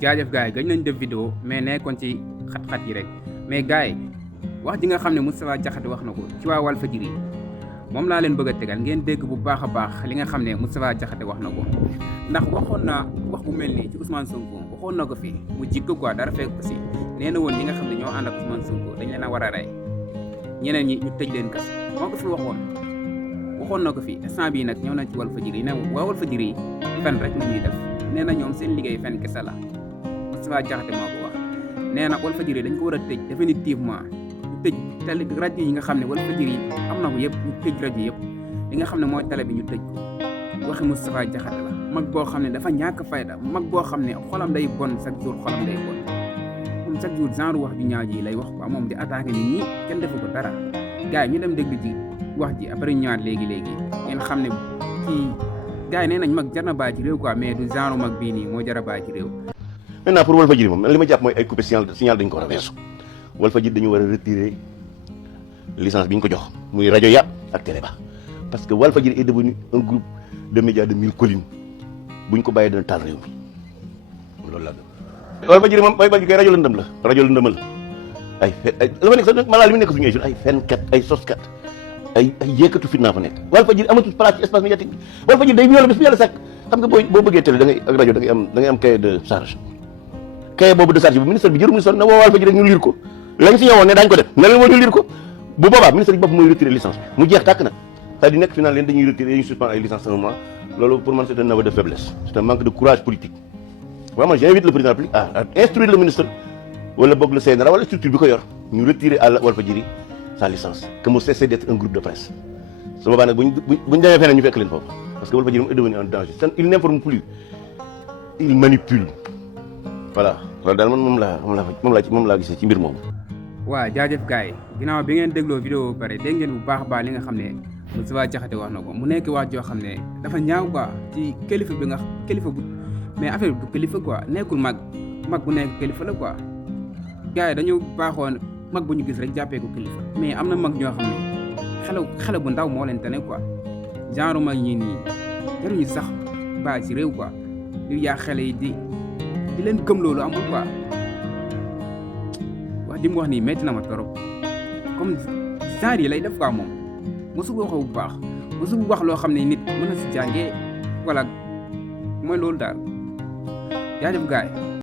jaajëf gars yi gëj nañ def vidéo mais nekkoon ci xat-xat yi rek mais gars yi wax ji nga xam ne Moustapha Diakhaté wax na ko ci waa Walfadjri moom laa leen bëgg a tegal ngeen dégg bu baax a baax li nga xam ne Moustapha Diakhaté wax na ko ndax waxoon naa wax bu mel nii ci Ousmane Sonko waxoon na ko fii mu jikko quoi dara fekk si nee na woon ñi nga xam ne ñoo ànd ak Ousmane Sonko dañ leen a war a rey ñeneen ñi ñu tëj leen kas moo ko fi waxoon na ko fi instant bii nag ñëw nañ ci Walfadjri ne waa Walfadjri fen rek la ñuy def nee na ñoom seen liggéey fen kese la Moustapha Diakhaté moo ko wax nee na Walfadjri dañ ko war a tëj définitivement ñu tëj télé rajo yi nga xam ne Walfadjri am na ko yëpp ñu tëj rajo yëpp li nga xam ne mooy télé bi ñu tëj ko waxi Moustapha Diakhaté la mag boo xam ne dafa ñàkk fayda mag boo xam ne xolam day bon chaque jour xolam day bon moom chaque jour genre wax ju ñaaw ji lay wax quoi moom di attaqué nit ñi kenn defu ko dara gars yi ñu dem déglu ji wax ji après ñëwaat léegi ngeen xam ne kii gars yi nee nañ mag jar na bàyyi ci réew quoi mais du genre mag bii nii moo jar a bàyyi ci réew. maintenant pour Walfadjri moom li ma jàpp mooy ay coupé signal dañ ko war a weesu Walfadjri dañu war a retirer licence bi ñu ko jox muy rajo ya ak télé ba parce que Walfadjri est devenu un groupe de médias de 1000 collines bu ñu ko bàyyee dana taal réew mi loolu laa gëm. Walfadjri moom Walfadjri kay rajo lëndëm la rajo lëndëmal ay fen ay la fa nekk sax malaa li mu nekk suñu ay fenkat ay soskat ay yëkkatu fitna fa nekk Walfadjri amatul place ci espace médiatique bi Walfadjri day violé bés bu yàlla sàkk xam nga boo bëggee télé da ngay ak rajo da ngay am cahier de charge cahier boobu de charge bu ministre bi jëru muy sonn na woo Walfadjri rek ñu lire ko lañ si ñëwoon ne daañu ko def na leen woo ñu lire ko bu boobaa ministre bi bopp mooy retirer licence bi mu jeex tàkk nag c'est-à-dire nekk final leen dañuy retirer dañuy suspendre ay licence un mois loolu pour man c'est un aveu de faiblesse c'est un manque de courage politique vraiment j'invite le président de la République à instruire le ministre wala boog le CNRA wala structure bi ko yor ñu retirer à Walfadjri sa licence que mu cesse d'être un groupe de presse su boobaa nag buñ demee feneen ñu fekk leen foofu parce que Walfadjri moom est devenu un danger il n'informe plus il manipule voilà loolu daal man moom laa gisee ci mbir moomu. waaw jaajëf gars yi ginnaaw bi ngeen dégloo vidéo ba pare dégg ngeen bu baax a baax li nga xam ne Moustapha Diakhaté wax na ko mu nekk wax joo xam ne dafa ñaaw quoi ci kilifa bi nga kilifa bu mais affaire bi du kilifa quoi nekkul mag bu nekk kilifa la quoi gars yi dañu baaxoon mag bu ñu gis rek jàppee ko kilifa mais am na mag ñoo xam ne xale bu ndaw moo leen tane quoi genre mag ñi nii jaruñu sax baa ci réew quoi yu yaa xale yi di leen gëm loolu amul quoi wax di mu wax nii metti na ma torop comme genre yi lay def quoi moom mosu waxoo bu baax mosu wax loo xam ne nit mën na si jàngee wala mooy loolu daal jaajëf gaay